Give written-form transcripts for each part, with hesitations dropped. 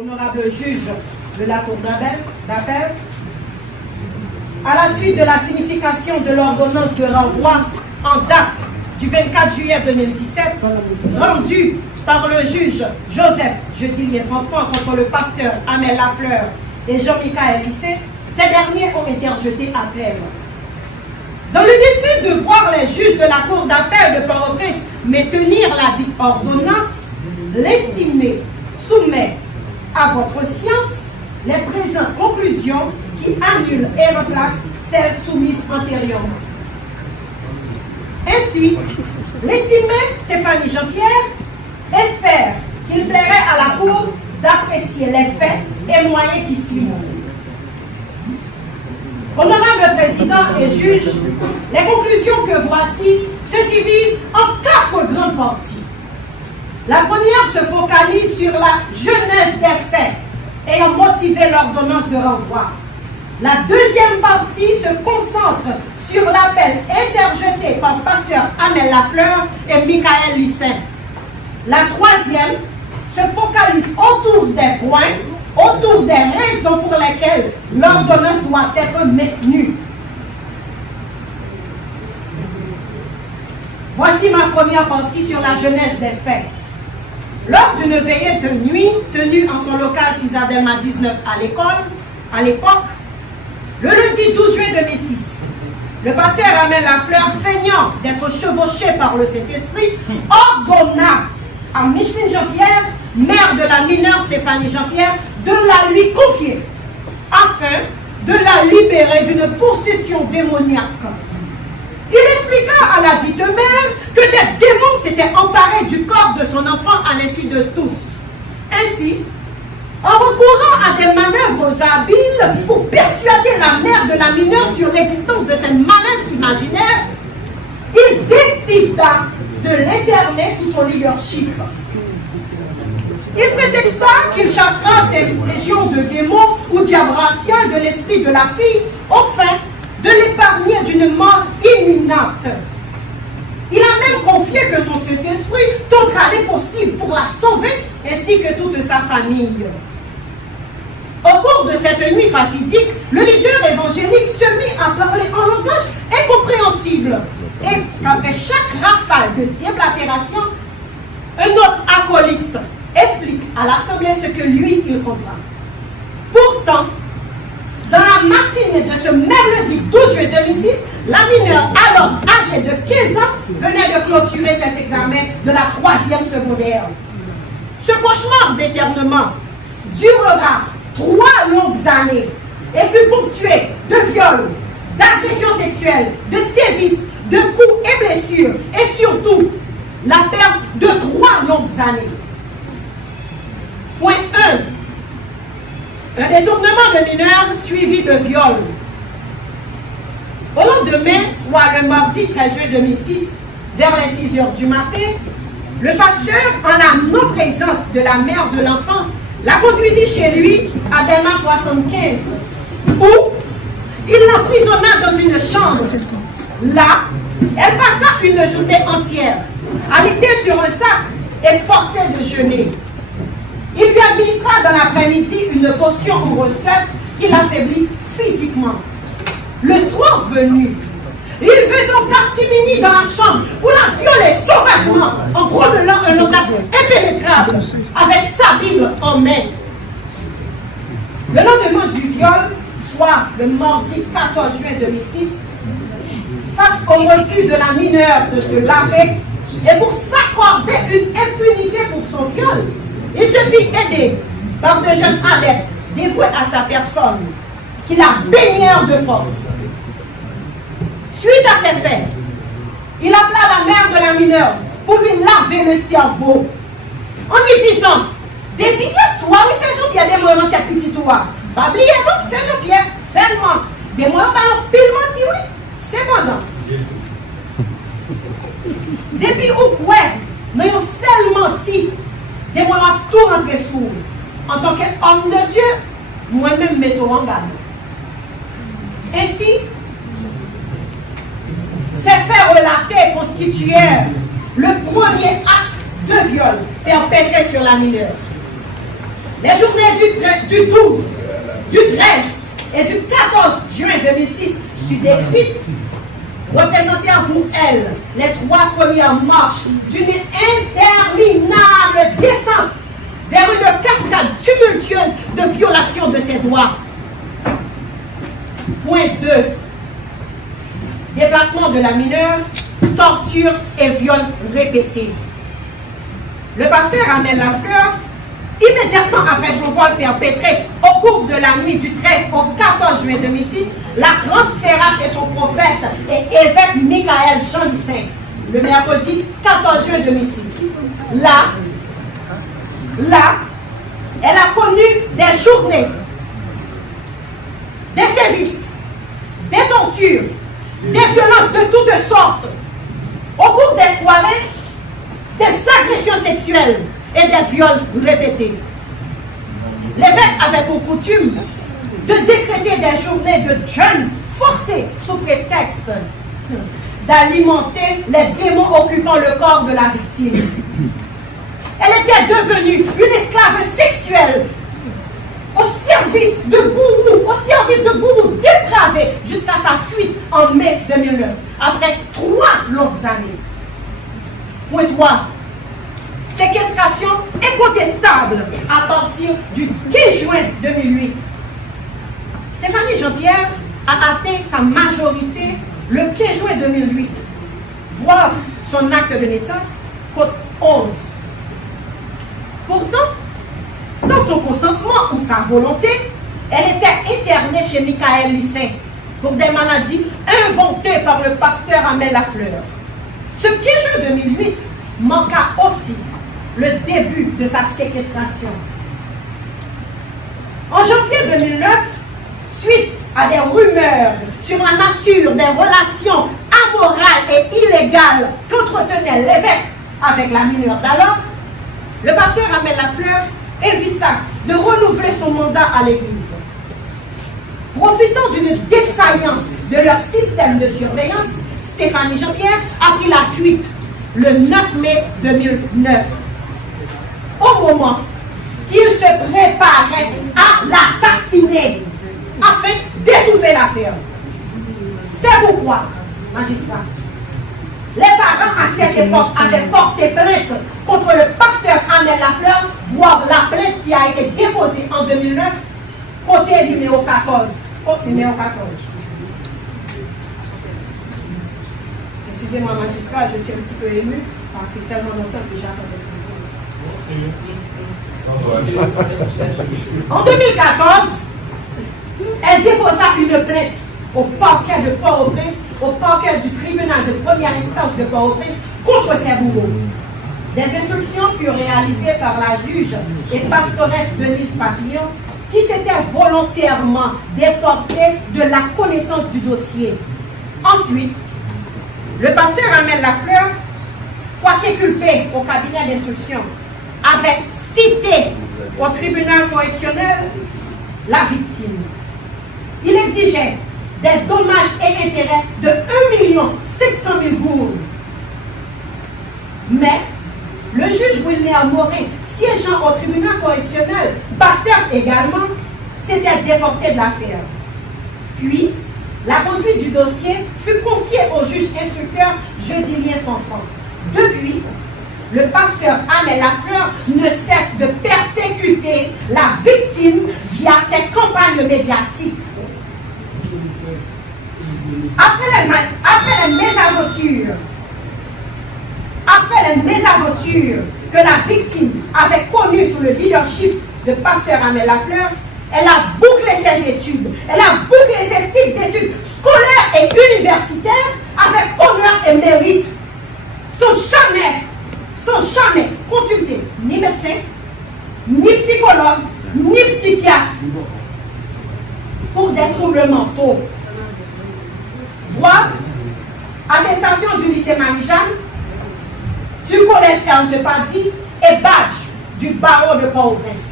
Honorable juge de la Cour d'appel, à la suite de la signification de l'ordonnance de renvoi en date du 24 juillet 2017, rendue par le juge Joseph Jeudi-Lié-Fanfan contre le pasteur Amel Lafleur et Jean-Michael Lissé, ces derniers ont été rejetés appel. Dans le décès de voir les juges de la Cour d'appel de Port-au-Prince maintenir la dite ordonnance, l'intimé soumet à votre science les présentes conclusions qui annulent et remplacent celles soumises antérieurement. Ainsi, l'intimé Stéphanie Jean-Pierre espère qu'il plairait à la Cour d'apprécier les faits et moyens qui suivent. Honorable Président et juge, les conclusions que voici se divisent en 4 grandes parties. La première se focalise sur la genèse des faits ayant motivé l'ordonnance de renvoi. La deuxième partie se concentre sur l'appel interjeté par pasteur Amel Lafleur et Michael Lissé. La troisième se focalise autour des points, autour des raisons pour lesquelles l'ordonnance doit être maintenue. Voici ma première partie sur la genèse des faits. Lors d'une veillée de nuit tenue en son local Cisadema 19 à l'époque, le lundi 12 juin 2006, le pasteur Amel Lafleur, feignant d'être chevauché par le Saint-Esprit, ordonna à Micheline Jean-Pierre, mère de la mineure Stéphanie Jean-Pierre, de la lui confier, afin de la libérer d'une possession démoniaque. Il expliqua à la dite mère que des démons s'étaient emparés du corps de son enfant à l'insu de tous. Ainsi, en recourant à des manœuvres habiles pour persuader la mère de la mineure sur l'existence de cette malaise imaginaire, il décida de l'interner sous son leadership. Il prétexta qu'il chassera ces légions de démons ou diabratiales de l'esprit de la fille au fin de l'épargner d'une mort imminente. Il a même confié que son Saint-Esprit tentera les possibles pour la sauver ainsi que toute sa famille. Au cours de cette nuit fatidique, le leader évangélique se mit à parler en langage incompréhensible et qu'après chaque rafale de déblatération, un autre acolyte explique à l'assemblée ce que lui, il comprend. Pourtant, dans la matinée de ce même lundi 12 juillet 2006, la mineure, alors âgée de 15 ans, venait de clôturer cet examen de la 3e secondaire. Ce cauchemar d'éternement durera 3 longues années et fut ponctué de viols, d'agressions sexuelles, de sévices, de coups et blessures, et surtout la perte de 3 longues années. Point 1. Un détournement de mineurs suivi de viol. Au lendemain, soit le mardi 13 juin 2006, vers les 6 heures du matin, le pasteur, en la non-présence de la mère de l'enfant, la conduisit chez lui à Delma 75, où il l'emprisonna dans une chambre. Là, elle passa une journée entière, alitée sur un sac et forcée de jeûner. Il lui administra dans l'après-midi une potion en recette qui l'affaiblit physiquement. Le soir venu, il veut donc Catimini dans la chambre pour la violer sauvagement en grommelant un langage impénétrable avec sa Bible en main. Le lendemain du viol, soit le mardi 14 juin 2006, face au refus de la mineure de se laver et pour s'accorder une impunité pour son viol, il se fit aider par de jeunes adeptes dévoués à sa personne qui la baignèrent de force. Suite à ces faits, il appela la mère de la mineure pour lui laver le cerveau. En lui disant, depuis hier soir, oui, c'est Jean-Pierre, des moments qui petit toi. Pas oublier, non, c'est Jean-Pierre, seulement. Des moments pas un pile menti, oui, c'est bon, non. Depuis où, ouais, nous avons seulement menti, des moments tout rentrer sous. En tant qu'homme de Dieu, moi-même, mettons en garde. Ainsi, ces faits relatés constituèrent le premier acte de viol perpétré sur la mineure. Les journées du 12, du 13 et du 14 juin 2006 sur décrites représentèrent pour elle les 3 premières marches d'une interminable descente vers une cascade tumultueuse de violation de ses droits. Point 2. Déplacement de la mineure, torture et viol répétés. Le pasteur Amel Lafleur, immédiatement après son vol perpétré au cours de la nuit du 13 au 14 juin 2006, la transféra chez son prophète et évêque Michael Jean Lissin, le mercredi 14 juin 2006. Là, elle a connu des journées, des sévices, des tortures, des violences de toutes sortes. Au cours des soirées, des agressions sexuelles et des viols répétés. L'évêque avait pour coutume de décréter des journées de jeûne forcés sous prétexte d'alimenter les démons occupant le corps de la victime. Elle était devenue une esclave sexuelle au service de gourous dépravés jusqu'à sa fuite en mai 2009, après 3 longues années. Point 3. Séquestration incontestable à partir du 15 juin 2008. Stéphanie Jean-Pierre a atteint sa majorité le 15 juin 2008. Voir son acte de naissance, code 11. Pourtant, sans son consentement ou sa volonté, elle était internée chez Michael Lissin pour des maladies inventées par le pasteur Amel Lafleur. Ce 15 juin 2008 manqua aussi le début de sa séquestration. En janvier 2009, suite à des rumeurs sur la nature des relations amorales et illégales qu'entretenait l'évêque avec la mineure d'alors, le pasteur Amel Lafleur évita de renouveler son mandat à l'église. Profitant d'une défaillance de leur système de surveillance, Stéphanie Jean-Pierre a pris la fuite le 9 mai 2009. Au moment qu'il se préparait à l'assassiner afin d'étouffer l'affaire. C'est pourquoi, magistrat, les parents à cette époque avaient porté plainte contre le pasteur Amel Lafleur, voire la plainte qui a été déposée en 2009, côté numéro 14. Côté numéro 14. Excusez-moi, magistrat, je suis un petit peu ému. Ça fait tellement longtemps que j'attendais ce jour. En 2014, elle déposa une plainte au parquet de Port-au-Prince, au parquet du tribunal de première instance de Port-au-Prince contre ses bourreaux. Des instructions furent réalisées par la juge et pastoresse Denise Papillon, qui s'était volontairement déportée de la connaissance du dossier. Ensuite, le pasteur Amel Lafleur, quoique culpé au cabinet d'instruction, avait cité au tribunal correctionnel la victime. Il exigeait des dommages et intérêts de 1 500 000 gourdes. Mais le juge William Morin, siégeant au tribunal correctionnel, pasteur également, s'était déporté de l'affaire. Puis, la conduite du dossier fut confiée au juge instructeur Jodilien Fanfan. Depuis, le pasteur Amel Lafleur ne cesse de persécuter la victime via ses campagnes médiatiques. Après les mésaventures que la victime avait connues sous le leadership de pasteur Amel Lafleur, elle a bouclé ses études, elle a bouclé ses cycles d'études scolaires et universitaires avec honneur et mérite sont jamais consultés ni médecins, ni psychologues, ni psychiatres pour des troubles mentaux. Voire attestation du lycée Marie-Jeanne, du collège Carl Sepadi et badge du barreau de Port-au-Prince.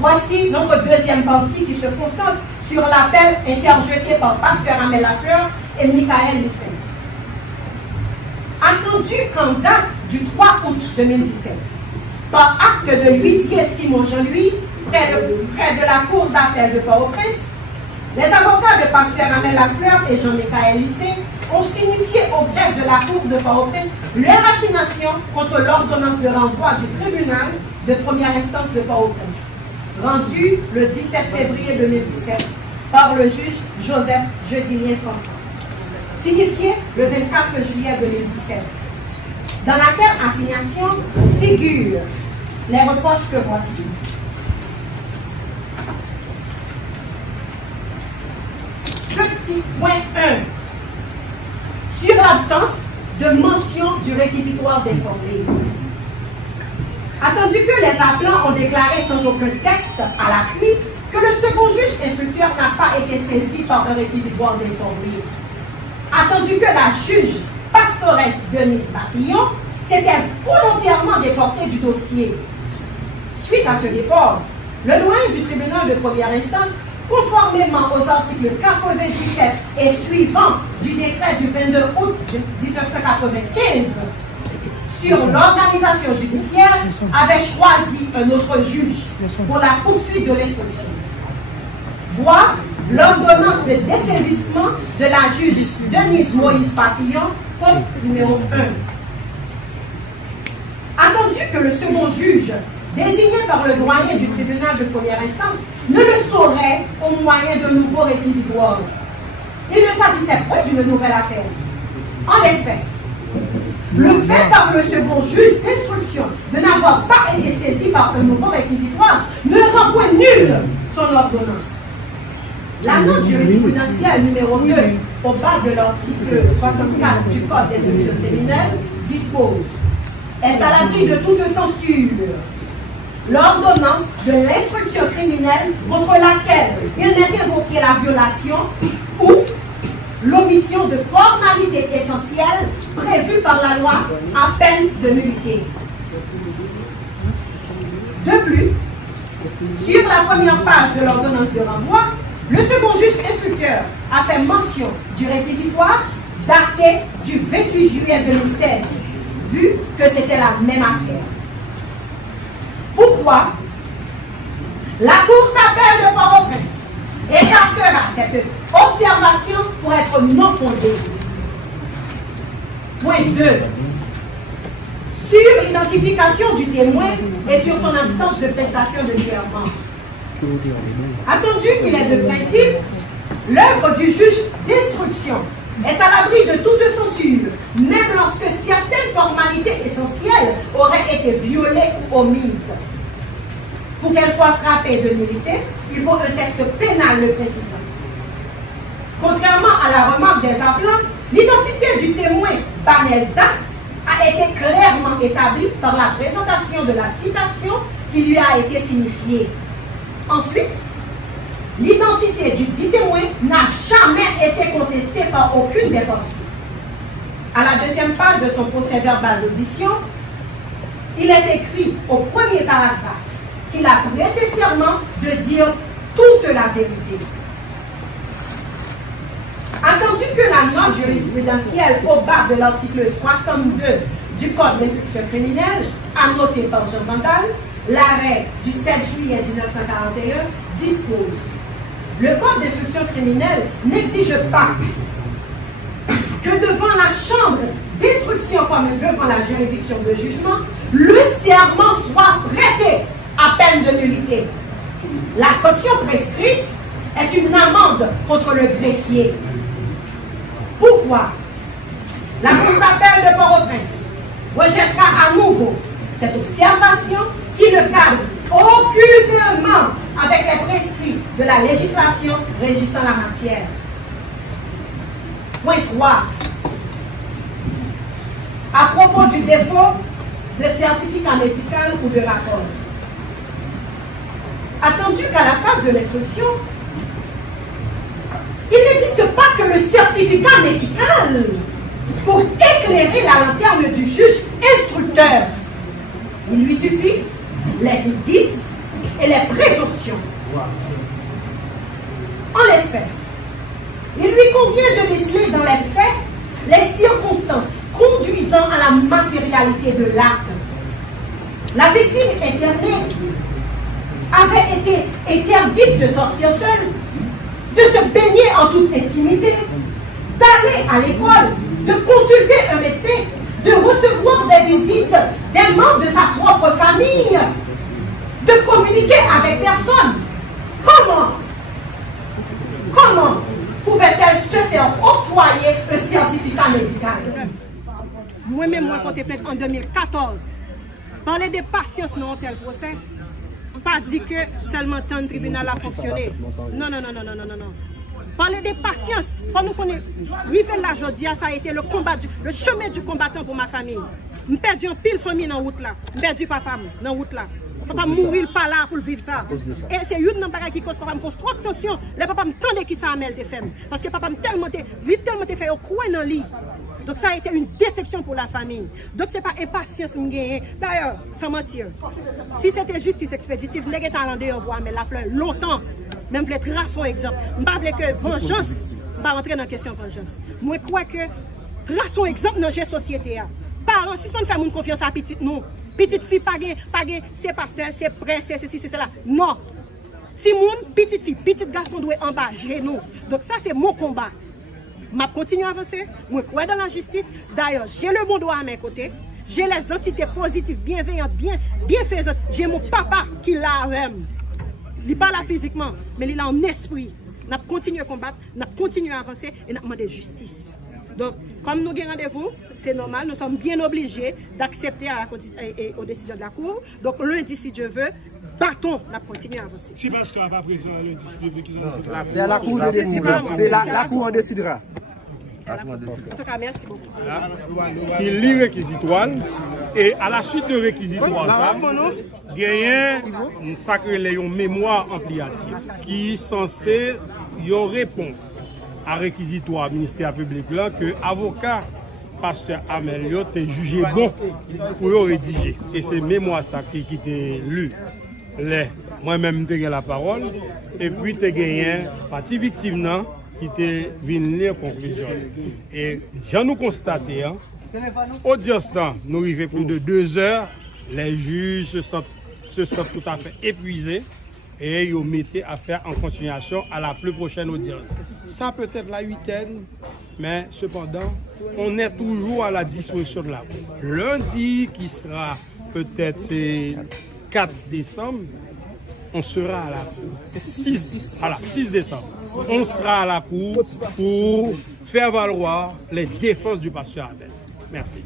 Voici notre deuxième partie qui se concentre sur l'appel interjeté par Pasteur Amel Lafleur et Michael Lissem. Attendu qu'en date du 3 août 2017, par acte de l'huissier Simon Jean-Louis, près de la cour d'appel de Port-au-Prince, les avocats de Pasteur Amel Lafleur et Jean-Michael Lissem ont signifié au greffe de la cour de Port-au-Prince leur assignation contre l'ordonnance de renvoi du tribunal de première instance de Port-au-Prince, rendue le 17 février 2017 par le juge Joseph Jeudinien Fanfan, signifié le 24 juillet 2017, dans laquelle assignation figurent les reproches que voici. Petit point 1. Sur l'absence de mention du réquisitoire d'informer. Attendu que les appelants ont déclaré sans aucun texte à l'appui que le second juge instructeur n'a pas été saisi par un réquisitoire d'informer. Attendu que la juge pastoresse Denise Papillon s'était volontairement déportée du dossier. Suite à ce déport, le doyen du tribunal de première instance, conformément aux articles 97 et suivants du décret du 22 août 1995 sur l'organisation judiciaire, avait choisi un autre juge pour la poursuite de l'instruction. Voire l'ordonnance de dessaisissement de la juge Denise Moïse Papillon, code numéro 1. Attendu que le second juge, désigné par le doyen du tribunal de première instance, ne le saurait au moyen de nouveaux réquisitoires. Il ne s'agissait point d'une nouvelle affaire. En l'espèce, le fait par le second juge d'instruction de n'avoir pas été saisi par un nouveau réquisitoire ne rend point nulle son ordonnance. La note jurisprudentielle numéro 2 au bas de l'article 64 du Code d'instruction criminelle dispose est à l'abri de toute censure l'ordonnance de l'instruction criminelle contre laquelle il n'est évoqué la violation ou l'omission de formalités essentielles prévues par la loi à peine de nullité. De plus, sur la première page de l'ordonnance de renvoi, le second juge instructeur a fait mention du réquisitoire daté du 28 juillet 2016, vu que c'était la même affaire. Pourquoi la Cour d'appel de Port-au-Prince écartera cette observation pour être non fondée? Point 2. Sur l'identification du témoin et sur son absence de prestation de serment. Attendu qu'il est de principe, l'œuvre du juge d'instruction est à l'abri de toute censure, même lorsque certaines formalités essentielles auraient été violées ou omises. Pour qu'elle soit frappée de nullité, il faut un texte pénal le précisant. Contrairement à la remarque des appelants, l'identité du témoin Banel Das a été clairement établie par la présentation de la citation qui lui a été signifiée. Ensuite, l'identité du dit témoin n'a jamais été contestée par aucune des parties. À la deuxième page de son procès verbal d'audition, il est écrit au premier paragraphe qu'il a prêté serment de dire toute la vérité. Attendu que la note jurisprudentielle au bas de l'article 62 du Code d'instruction criminelle, annotée par Jean Vandal, l'arrêt du 7 juillet 1941 dispose: le Code d'instruction criminelle n'exige pas que devant la chambre d'instruction comme devant la juridiction de jugement, le serment soit prêté à peine de nullité. La sanction prescrite est une amende contre le greffier. Pourquoi la Cour d'appel de Port-au-Prince rejettera à nouveau cette observation qui ne cadre aucunement avec les prescrits de la législation régissant la matière. Point 3. À propos du défaut de certificat médical ou de rapport. Attendu qu'à la phase de l'instruction, il n'existe pas que le certificat médical pour éclairer la lanterne du juge instructeur. Il lui suffit les indices et les présomptions. En l'espèce, il lui convient de déceler dans les faits les circonstances conduisant à la matérialité de l'acte. La victime internée avait été interdite de sortir seule, de se baigner en toute intimité, d'aller à l'école, de consulter un médecin, de recevoir des visites des membres de sa propre famille, de communiquer avec personne. Comment pouvait-elle se faire octroyer un certificat médical? Moi-même, moi, quand plainte en 2014, parler de patience dans un tel procès, pas dit que seulement tant le tribunal a fonctionné. Non. Parler de patience, il faut nous connaître. Rivel la Jodia, ça a été le chemin du combattant pour ma famille. Je perdu un pile famille dans la route là. Je perdu papa dans la route là. Papa mourir pas là pour vivre ça. Et c'est une des qui cause papa me cause trop de tension. Le papa me tendait qui ça amène te fait. Parce que papa me tellement fait au coin dans le lit. Donc ça a été une déception pour la famille. Donc c'est pas impatience me gagner. D'ailleurs, sans mentir, si c'était justice expéditive, je n'ai pas allé voir mais la fleur longtemps. Même je voulais tracer un exemple. Je ne veux pas que vengeance, je ne vais pas rentrer dans la question de vengeance. Moi je crois que tracer un exemple dans la société. Parents, si on fait confiance à petite nous. Petite fille, pas c'est pasteur, c'est prêtre, c'est ceci, c'est cela. Non. Si moun, petite fille, petit garçon doit en bas, nous. Donc ça, c'est mon combat. Je continue à avancer. Je crois dans la justice. D'ailleurs, j'ai le bon droit à mes côtés. J'ai les entités positives, bienveillantes, bienfaisantes. J'ai mon papa qui l'a même. Il n'est pas là physiquement, mais il est là en esprit. Nous continuons à combattre, nous continuons à avancer et nous demandons justice. Donc, comme nous avons rendez-vous, c'est normal, nous sommes bien obligés d'accepter aux décisions de la Cour. Donc, lundi, si Dieu veut, battons, nous continuons à avancer. Si Pasteur n'a pas présent lundi, si Dieu veut qu'ils ont c'est la Cour de décidera. C'est la Cour en décidera. En tout cas, merci beaucoup. Il lit réquisitoire et à la suite de réquisitoire, il y a une sacrée mémoire ampliative qui est censée y avoir réponse à réquisitoire ministère public là que avocat pasteur Amelio t'est jugé bon pour rédiger et c'est mémoire ça qui t'est lu. Moi-même t'ai gagné la parole et puis t'ai gagné partie victime là qui t'est venu lire conclusion. Et j'en nous constaté, audience temps, nous arrivons plus de 2 heures, les juges se sentent tout à fait épuisés et ils mettent affaire en continuation à la plus prochaine audience. Ça peut être la 8e, mais cependant, on est toujours à la disposition de la Cour. Lundi, qui sera peut-être 4 décembre, on sera à la Cour. C'est 6 décembre. On sera à la Cour pour faire valoir les défenses du pasteur Abel. Merci.